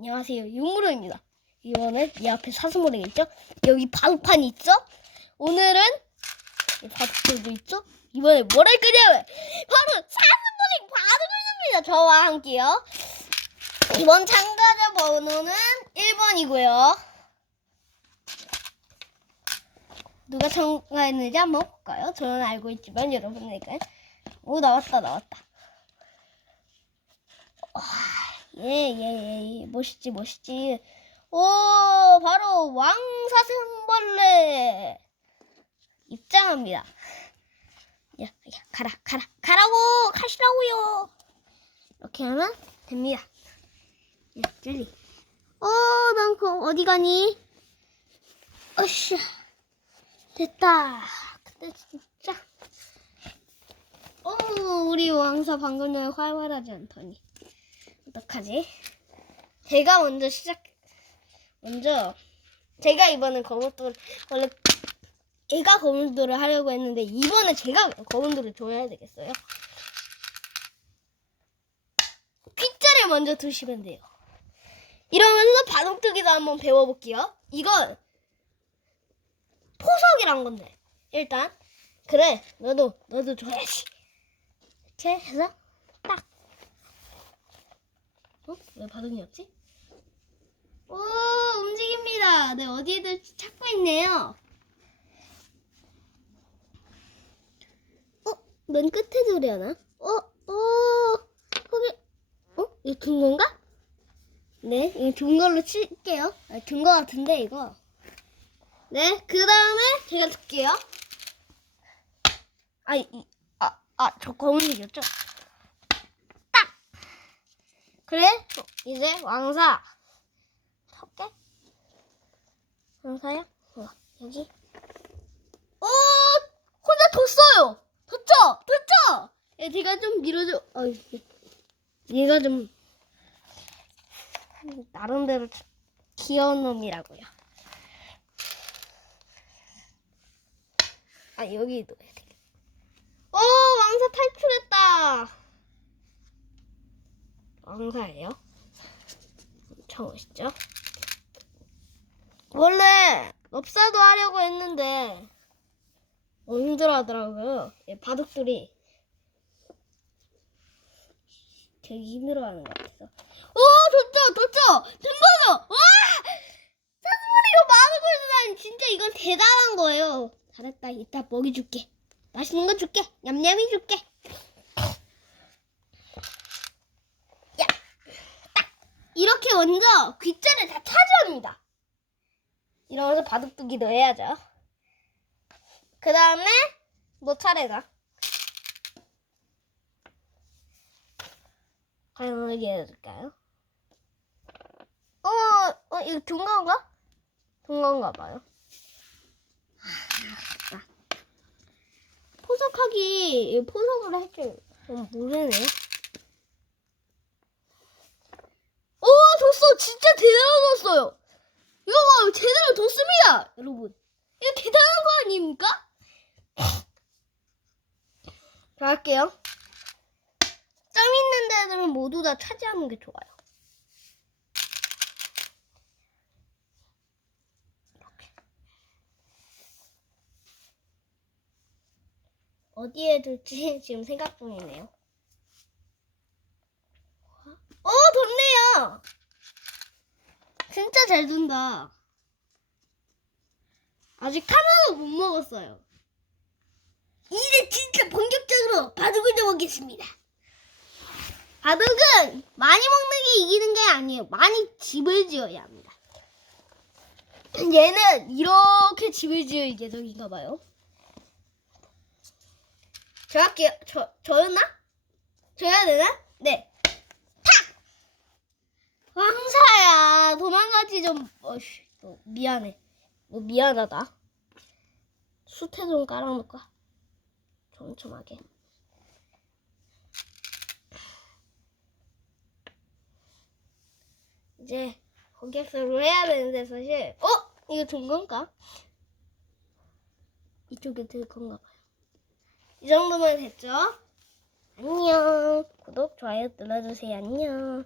안녕하세요. 유무로입니다. 이번엔 이 앞에 사슴모래가 있죠? 여기 바둑판이 있죠? 오늘은 이 바둑돌도 있죠? 이번에 뭘할 거냐면 바로 사슴모래 바둑을 줍니다. 저와 함께요. 이번 참가자 번호는 1번이고요. 누가 참가했는지 한번 볼까요? 저는 알고 있지만 여러분에게. 오 나왔다 나왔다 예예예 예, 예. 멋있지 멋있지. 오 바로 왕사슴벌레. 입장합니다. 야, 야 가라 가라 가라고 가시라고요. 이렇게 하면 됩니다. 야 젤리. 어난 그 어디 가니? 어씨. 됐다. 근데 진짜. 어 우리 왕사 방금 전에 활발하지 않더니 어떡하지? 제가 먼저 시작, 먼저, 제가 이번엔 거물돌, 원래, 얘가 거물돌을 하려고 했는데, 이번에 제가 거물돌을 줘야 되겠어요. 빗자를 먼저 두시면 돼요. 이러면서 바둑두기도 한번 배워볼게요. 이건, 포석이란 건데, 일단, 그래, 너도, 너도 줘야지. 이렇게 해서, 딱. 어? 왜 바둑이 없지? 오, 움직입니다. 네, 어디에 들지 찾고 있네요. 어? 맨 끝에 두려나? 어? 어? 거기, 어? 이거 둔 건가? 네, 이거 둔 걸로 칠게요. 아, 둔거 같은데, 이거. 네, 그 다음에 제가 둘게요. 아, 이, 아, 아, 저 검은색이었죠? 그래? 어, 이제 왕사. 섞게? 왕사야? 어, 여기. 오! 혼자 뒀어요! 뒀죠? 뒀죠? 예, 제가 좀 밀어줘. 어이, 얘가 좀, 나름대로 귀여운 놈이라고요. 아, 여기 넣어야 돼. 오! 왕사 탈출했다! 왕사예요. 엄청 멋있죠? 원래 럽사도 하려고 했는데 어, 힘들어 하더라고요. 얘 바둑들이 되게 힘들어 하는 것 같아서. 오, 좋죠, 좋죠, 든거죠. 와, 사슴머리가 많은 걸다니 진짜 이건 대단한 거예요. 잘했다. 이따 먹이 줄게. 맛있는 거 줄게. 냠냠이 줄게. 이렇게 먼저 귓자를 다 차지합니다. 이러면서 바둑두기도 해야죠. 그 다음에 너 차례다. 과연 어떻게 해줄까요? 어, 어, 이거? 둔 건가 봐요. 아, 포석하기, 포석을 할줄 모르네. 오, 줬어. 진짜 대단한 줬어요. 이거 봐, 제대로 줬습니다, 여러분. 이거 대단한 거 아닙니까? 자, 할게요. 점 있는 데들은 모두 다 차지하는 게 좋아요. 어디에 둘지 지금 생각 중이네요. 어, 좋네요. 진짜 잘 둔다. 아직 하나도 못 먹었어요. 이제 진짜 본격적으로 바둑을 줘보겠습니다. 바둑은 많이 먹는 게 이기는 게 아니에요. 많이 집을 지어야 합니다. 얘는 이렇게 집을 지을 예정인가 봐요. 저 할게요. 저, 저였나? 저야 되나? 네. 왕사야 도망가지 좀. 너 미안해. 너 미안하다. 수태 좀 깔아놓을까? 촘촘하게. 이제 고객수를 해야 되는데 사실. 어? 이거 든 건가? 이쪽에 들 건가 봐요. 이 정도면 됐죠? 안녕. 구독 좋아요 눌러주세요. 안녕